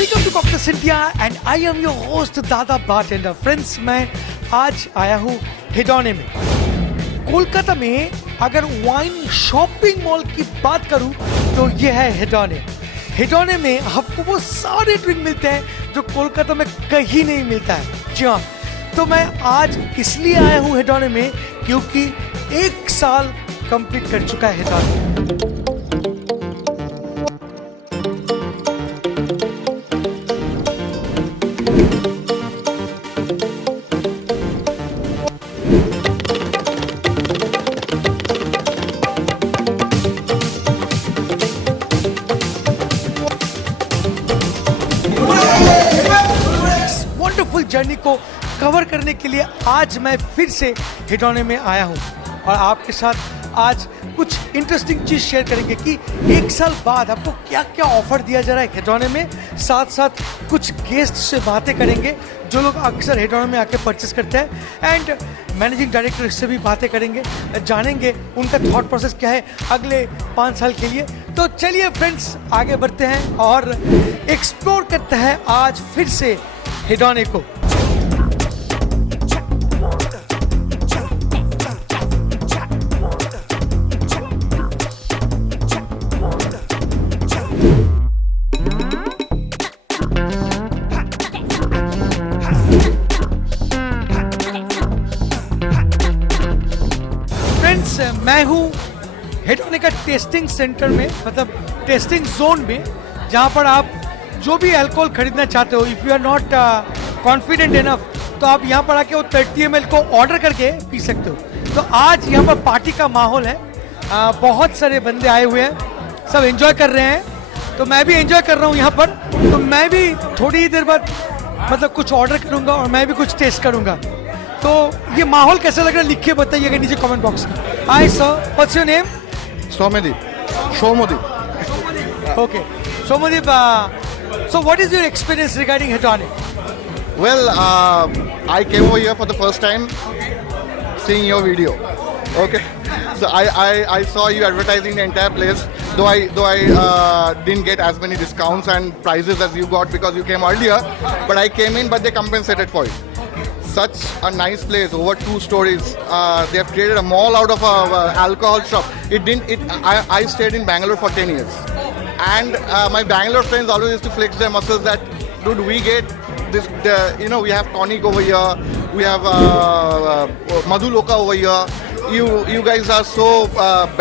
Welcome to Cocktails India and I am your host Dada bartender. Friends, मैं आज आया हूँ हिडोने में। कोलकाता में अगर वाइन शॉपिंग मॉल की बात करूँ तो ये है हिडोने। हिडोने में आपको वो सारे ड्रिंक मिलते हैं जो कोलकाता में कहीं नहीं मिलता है। जी हाँ, तो मैं आज इसलिए आया हूँ हिडोने में क्योंकि 1 साल कंप्लीट कर चुका है हिडोने। वंडरफुल जर्नी को कवर करने के लिए आज मैं फिर से हिडोने में आया हूँ और आपके साथ आज कुछ इंटरेस्टिंग चीज शेयर करेंगे कि 1 साल बाद आपको क्या क्या ऑफर दिया जा रहा है हिडोने में। साथ साथ कुछ गेस्ट से बातें करेंगे जो लोग अक्सर हिडोने में आके परचेस करते हैं एंड मैनेजिंग डायरेक्टर से भी बातें करेंगे, जानेंगे उनका थॉट प्रोसेस क्या है अगले 5 साल के लिए। तो चलिए फ्रेंड्स, आगे बढ़ते हैं और एक्सप्लोर करते हैं आज फिर से हिडोने को। फ्रेंड्स, मैं हूँ हिडोने का टेस्टिंग सेंटर में, मतलब टेस्टिंग जोन में, जहाँ पर आप जो भी अल्कोहल खरीदना चाहते हो, if you are not confident enough, तो आप यहाँ पर आके वो 30 ml को ऑर्डर करके पी सकते हो। तो आज यहाँ पर पार्टी का माहौल है, बहुत सारे बंदे आए हुए हैं, सब एंजॉय कर रहे हैं, तो मैं भी एंजॉय कर रहा हूँ यहाँ पर। तो मैं भी थोड़ी ही देर बाद मतलब कुछ ऑर्डर करूँगा और मैं भी कुछ टेस्ट करूँगा। तो ये माहौल कैसा लग रहा है लिख के बताइएगा नीचे कमेंट बॉक्स में। Hi sir, what's your name? Somadip. Okay. Somadip, so what is your experience regarding Hedonne? Well, I came over here for the first time seeing your video. Okay. So I saw you advertising the entire place. Though I didn't get as many discounts and prizes as you got because you came earlier, but I came in, but they compensated for it. Such a nice place, over 2 stories. They have created a mall out of a alcohol shop. I stayed in Bangalore for 10 years, and my Bangalore friends always used to flex their muscles that, dude, we get this. We have Honic over here, we have Madhuloka over here. You guys are so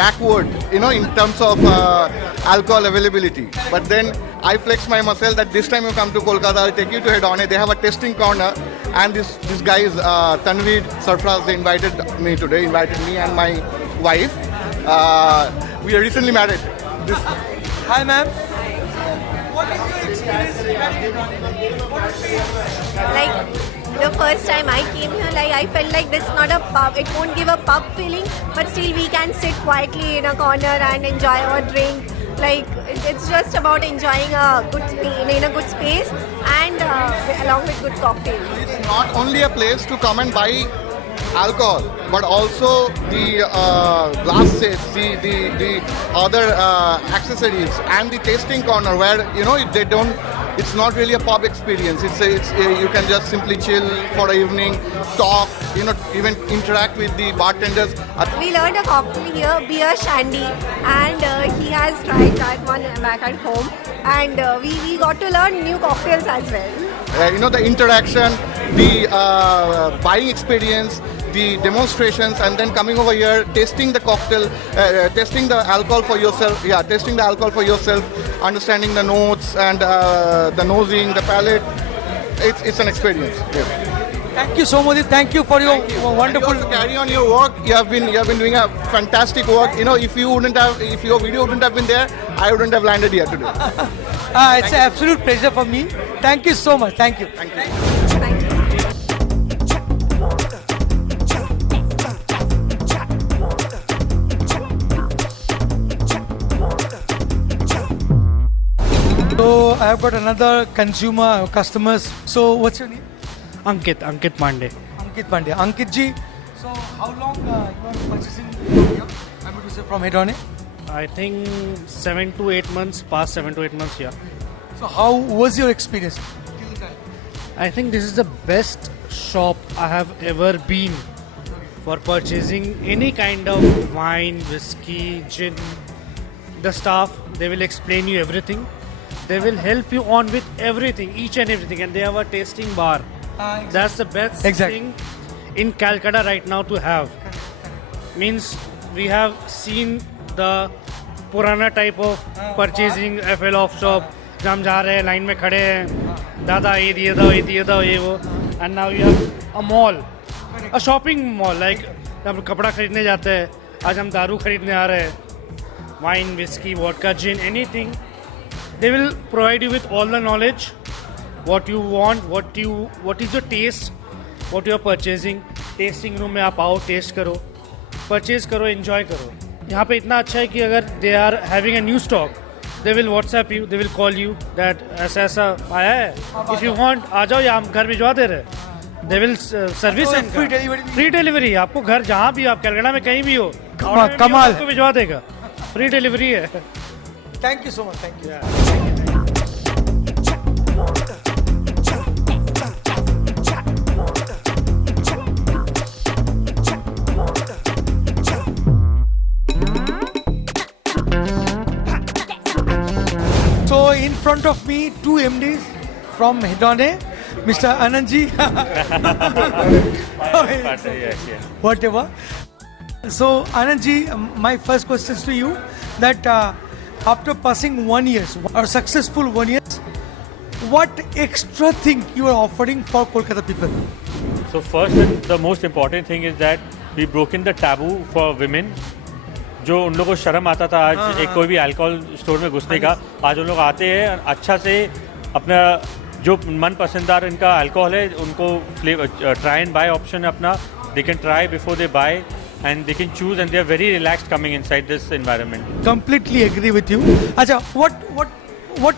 backward, in terms of alcohol availability. But then I flex my muscle that this time you come to Kolkata, I'll take you to Hedonne. They have a tasting corner, and these guys, Tanveer Sarfraz, they invited me and my wife. We are recently married. Hi ma'am. What is your experience regarding Hedonne? Like the first time I came here, like I felt like this is not a pub. It won't give a pub feeling, but still we can sit quietly in a corner and enjoy our drink. Like it's just about enjoying a good in a good space and along with good cocktails. It's not only a place to come and buy alcohol, but also the glass sets, the other accessories, and the tasting corner where they don't. It's not really a pub experience. It's you can just simply chill for an evening, talk, even interact with the bartenders. We learned a cocktail here, beer shandy, and he has tried that one back at home, and we got to learn new cocktails as well. The interaction, the buying experience, the demonstrations, and then coming over here, tasting the cocktail, tasting the alcohol for yourself. Yeah, tasting the alcohol for yourself, understanding the notes and the nosing, the palate. It's an experience. Yes. Thank you so much. Thank you for your wonderful. Carry on your work. You have been doing a fantastic work. If your video wouldn't have been there, I wouldn't have landed here today. It's an absolute pleasure for me. Thank you so much. Thank you. Thank you. Thank you. So I have got another customers. So what's your name? Ankit Pandey. Ankit Pandey. Ankit ji, so how long you are purchasing here? I mean to say from Hedonne? I think 7 to 8 months, past 7 to 8 months, yeah. So how was your experience? I think this is the best shop I have ever been for purchasing any kind of wine, whiskey, gin. The staff, they will explain you everything. They will help you on with everything, each and everything, and they have a tasting bar. Exactly. That's the best thing in Calcutta right now to have. Means we have seen the Purana type of purchasing FL off shop. जहाँ हम जा रहे हैं line में खड़े हैं दादा ये दिए दो ये वो and now you have a mall, a shopping mall, like हम कपड़ा खरीदने जाते हैं आज हम दारू खरीदने आ रहे हैं wine, whiskey, vodka, gin, anything. They will provide you with all the knowledge, what you want, what is your taste, what you are purchasing. Tasting room में आप आओ, taste करो, purchase करो, enjoy करो. यहाँ पे इतना अच्छा है कि अगर they are having a new stock, they will WhatsApp you, they will call you that ऐसा आया है. If you want, आ जाओ या हम घर भिजवा दे रहे. They will service and free delivery. आपको घर जहाँ भी आप कलकत्ता में कहीं भी हो, कमाल आपको भिजवा देगा. Free delivery है. Thank you so much. Thank you. So in front of me, two MDs from Hidonne, Mr. Anandji. Whatever. So Anandji, my first question is to you that after passing 1 year or successful 1 year, what extra thing you are offering for Kolkata people? So first and the most important thing is that we broken the taboo for women. जो उन लोगों को शर्म आता था आज एक कोई भी अल्कोहल स्टोर में घुसने का, आज उन लोग आते हैं अच्छा से अपना जो मन पसंदार इनका अल्कोहल है उनको ट्राई एंड बाय ऑप्शन है अपना. They can try before they buy and they can choose and they are very relaxed coming inside this environment. Completely agree with you. Acha, what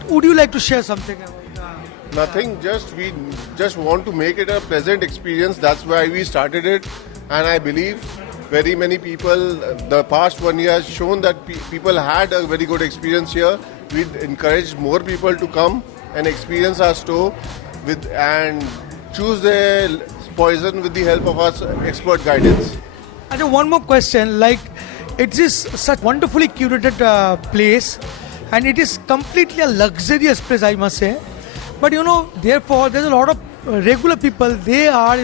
would you like to share something about? Nothing, we just want to make it a pleasant experience. That's why we started it, and I believe very many people, the past 1 year has shown that people had a very good experience here. We encourage more people to come and experience our store and choose their poison with the help of our expert guidance. Achha, one more question, like it is such wonderfully curated place and it is completely a luxurious place, I must say, but therefore there's a lot of regular people, they are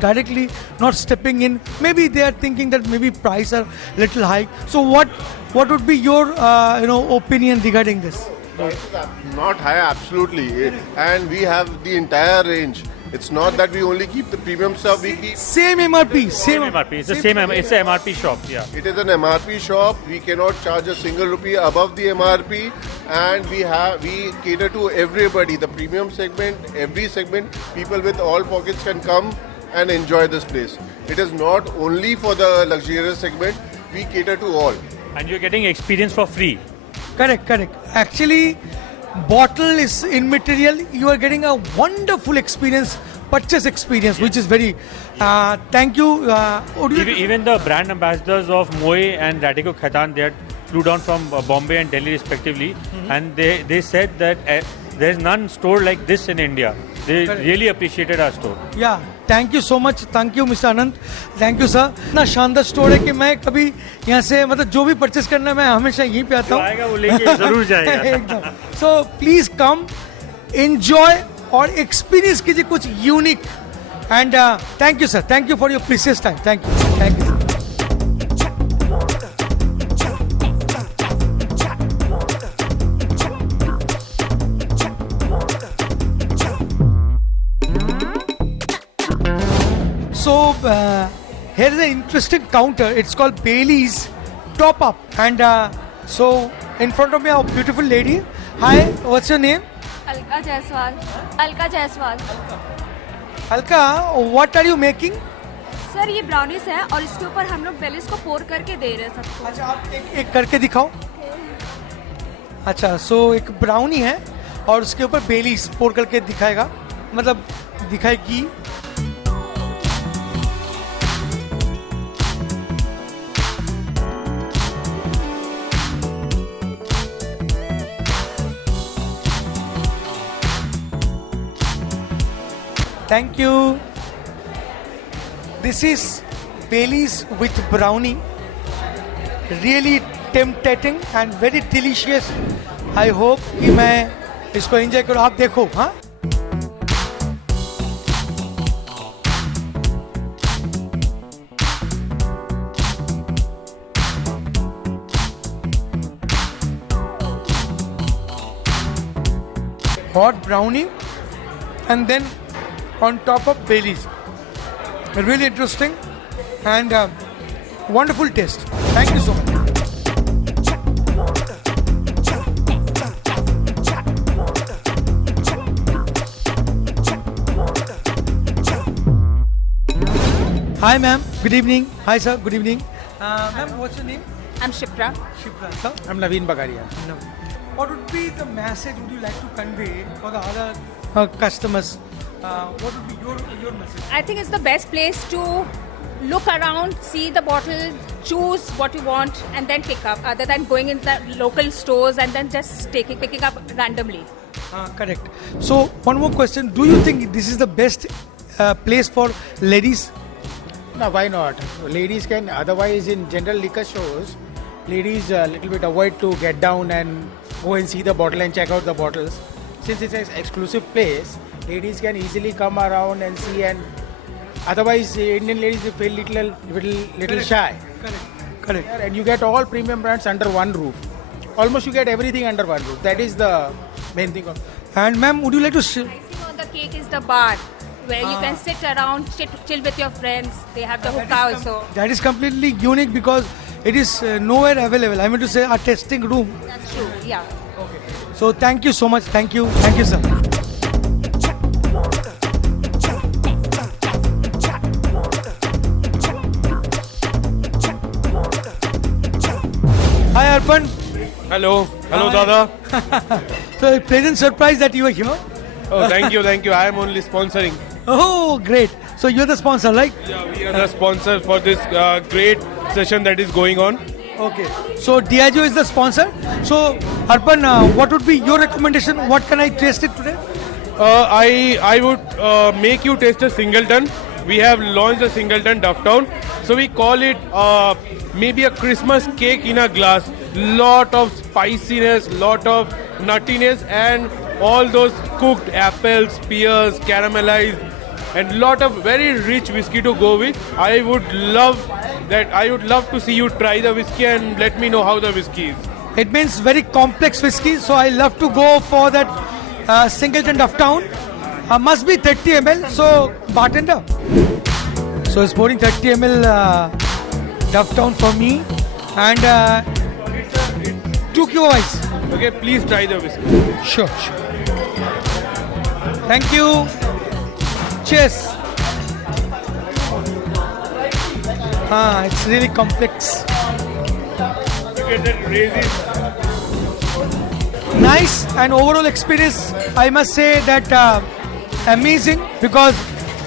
directly not stepping in. Maybe they are thinking that maybe price are little high. So what would be your opinion regarding this? Not high, absolutely, and we have the entire range. It's not that we only keep the premium stuff. We keep same MRP. Same MRP. It's the same. It's an MRP shop. Yeah. It is an MRP shop. We cannot charge a single rupee above the MRP, and we cater to everybody. The premium segment, every segment, people with all pockets can come and enjoy this place. It is not only for the luxurious segment. We cater to all. And you're getting experience for free. Correct. Actually, bottle is immaterial. You are getting a wonderful experience, purchase experience, which is very. Thank you. Even the brand ambassadors of Moe and Radico Khaitan, they flew down from Bombay and Delhi respectively, and they said that there's none store like this in India. They really appreciated our store. Yeah, thank you so much. Thank you, Mr. Anand. Thank you, sir. इतना शानदार store है कि मैं कभी यहाँ से जो भी परचेस करना है मैं हमेशा यहीं पे आता हूँ. आएगा वो लेके जरूर जाएगा. एकदम. So please come, enjoy और experience कीजिए कुछ unique. And thank you, sir. Thank you for your precious time. Thank you. So here is an interesting counter. It's called Bailey's Top Up, and so in front of me a beautiful lady. Hi, what's your name? Alka Jaiswal. Alka, what are you making? Sir ये brownies है और इसके ऊपर हम लोग बेलिस को पोर करके दे रहे हैं सबको. अच्छा, आप एक करके दिखाओ. अच्छा, सो एक ब्राउनी है और उसके ऊपर बेलीज पोर करके दिखाएगा, मतलब दिखाएगी. Thank you. This is Baileys with brownie. Really tempting and very delicious. I hope कि मैं इसको enjoy करूँ. आप देखो, हाँ? Hot brownie and then on top of Baileys. Really interesting and wonderful taste. Thank you so much. Hi ma'am, good evening. Hi sir, good evening. Ma'am, what's your name? I'm Shipra. Shipra. Sir? I'm Naveen Bagaria. No. What would be the message would you like to convey for the other customers? What would be your message? I think it's the best place to look around, see the bottle, choose what you want, and then pick up. Other than going in the local stores and then just picking up randomly. Correct. So one more question: do you think this is the best place for ladies? No, why not? Ladies can, otherwise in general liquor stores, ladies a little bit avoid to get down and go and see the bottle and check out the bottles. Since it's an exclusive place, ladies can easily come around and see, and otherwise Indian ladies they feel little shy. Correct. And you get all premium brands under one roof. Almost you get everything under one roof. That is the main thing of. And ma'am, would you like to Icing on the cake is the bar, where you can sit around, chill with your friends. They have the hookah also. That is completely unique because it is nowhere available. I mean to say a testing room. That's true, yeah. So thank you so much. Thank you, sir. Hi Arpan. Hello, Dada. So a pleasant surprise that you are here. Oh, thank you. I am only sponsoring. Oh, great. So you're the sponsor, right? Yeah, we are the sponsor for this great session that is going on. Okay. So Diageo is the sponsor. So Arpan, what would be your recommendation? What can I taste it today? I would make you taste a Singleton. We have launched a Singleton Dufftown. So we call it maybe a Christmas cake in a glass. Lot of spiciness, lot of nuttiness, and all those cooked apples, pears, caramelized, and lot of very rich whiskey to go with. I would love to see you try the whiskey and let me know how the whiskey is. It means very complex whiskey. So I love to go for that Singleton Dufftown. Must be 30 ml. So bartender. So he's pouring 30 ml Dufftown for me and 2 cube ice. Okay, please try the whiskey. Sure. Thank you. Cheers. It's really complex. You get that raisin. Nice and overall experience. I must say that amazing because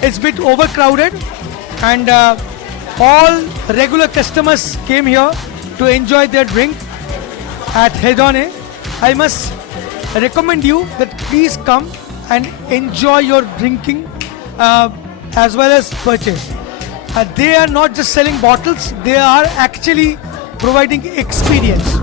it's a bit overcrowded and all regular customers came here to enjoy their drink at Hedonne. I must recommend you that please come and enjoy your drinking as well as purchase. They are not just selling bottles, they are actually providing experience.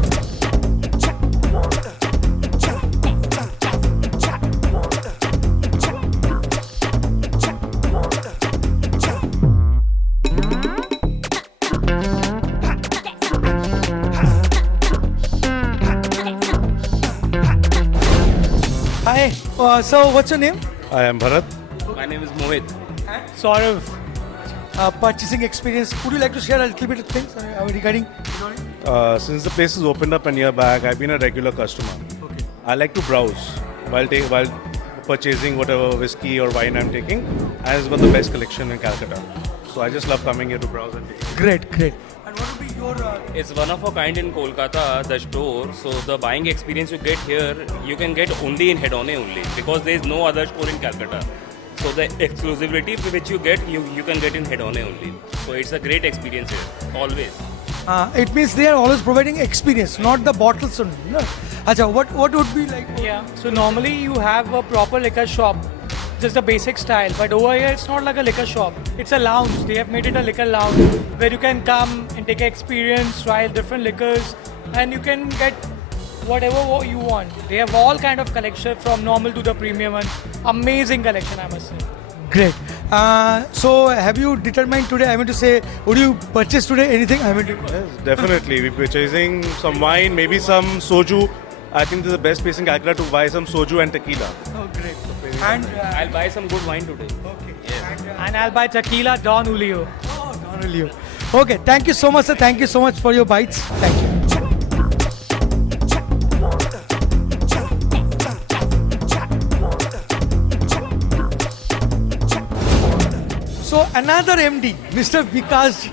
Hi, so what's your name? I am Bharat. My name is Mohit. Saurav. Purchasing experience. Would you like to share a little bit of things regarding? Since the place has opened up a year back, I've been a regular customer. Okay. I like to browse while purchasing whatever whiskey or wine I'm taking. And it's got the best collection in Calcutta. So I just love coming here to browse and take. Great. And what would be your? It's one of a kind in Kolkata, the store. So the buying experience you get here, you can get only in Hedonne only because there is no other store in Calcutta. So the exclusivity which you get, you can get in Hedonne only. So it's a great experience here, always. It means they are always providing experience, not the bottles only. No? Acha, what would be like? Yeah. So normally you have a proper liquor shop just the basic style. But over here, it's not like a liquor shop. It's a lounge. They have made it a liquor lounge where you can come and take an experience, try different liquors, and you can get whatever you want. They have all kind of collection from normal to the premium one. Amazing collection, I must say. Great. So have you determined today, I mean to say, would you purchase today anything? I mean, Yes, definitely. We're purchasing some wine, maybe some soju. I think this is the best place in Calcutta to buy some soju and tequila. oh, great. And I'll buy some good wine today. okay. And I'll buy tequila Don Julio. Oh, Don Julio. Okay, thank you so much, sir. Thank you so much for your bites. Thank you. So another MD, Mr. Vikas,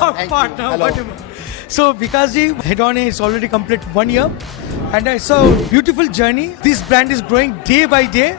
our partner. Bhawanipur. So Vikas ji, Hedonne is already complete 1 year, and it's a beautiful journey. This brand is growing day by day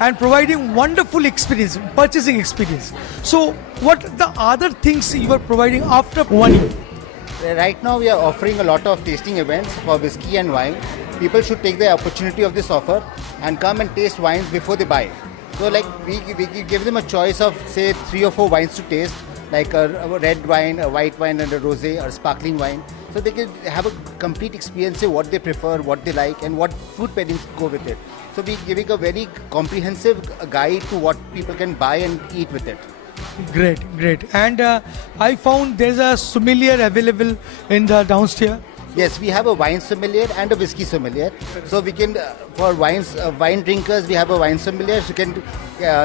and providing wonderful experience, purchasing experience. So what the other things you are providing after 1 year? Right now we are offering a lot of tasting events for whiskey and wine. People should take the opportunity of this offer and come and taste wines before they buy. So like we give them a choice of say 3 or 4 wines to taste, like a red wine, a white wine and a rosé or sparkling wine. So they can have a complete experience, say what they prefer, what they like and what food pairings go with it. So we're giving a very comprehensive guide to what people can buy and eat with it. Great, great. And I found there's a sommelier available in the downstairs. Yes, we have a wine sommelier and a whiskey sommelier. So we can, for wine drinkers, we have a wine sommelier who can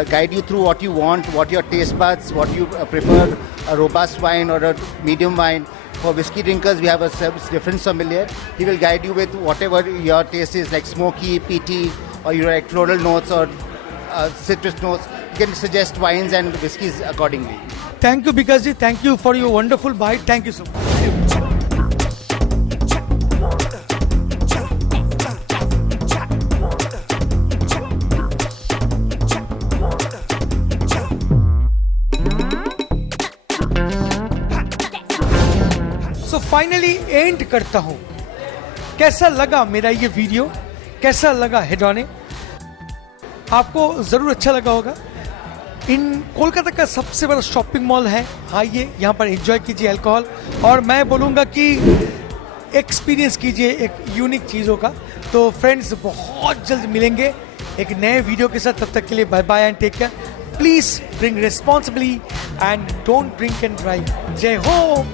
guide you through what you want, what your taste buds, what you prefer, a robust wine or a medium wine. For whiskey drinkers, we have a different sommelier. He will guide you with whatever your taste is, like smoky, peaty, or you like floral notes or citrus notes. You can suggest wines and whiskeys accordingly. Thank you, Bikaji. Thank you for your wonderful bite. Thank you so much. So finally and करता हूँ. कैसा लगा मेरा ये video, कैसा लगा हेडोने? आपको जरूर अच्छा लगा होगा. इन कोलकाता का सबसे बड़ा शॉपिंग मॉल है. आइए यहाँ पर एंजॉय कीजिए अल्कोहल, और मैं बोलूँगा कि एक्सपीरियंस कीजिए एक यूनिक चीज़ों का. तो फ्रेंड्स, बहुत जल्द मिलेंगे एक नए वीडियो के साथ. तब तक के लिए bye bye and take care. Please drink responsibly and don't drink and drive. जय हो.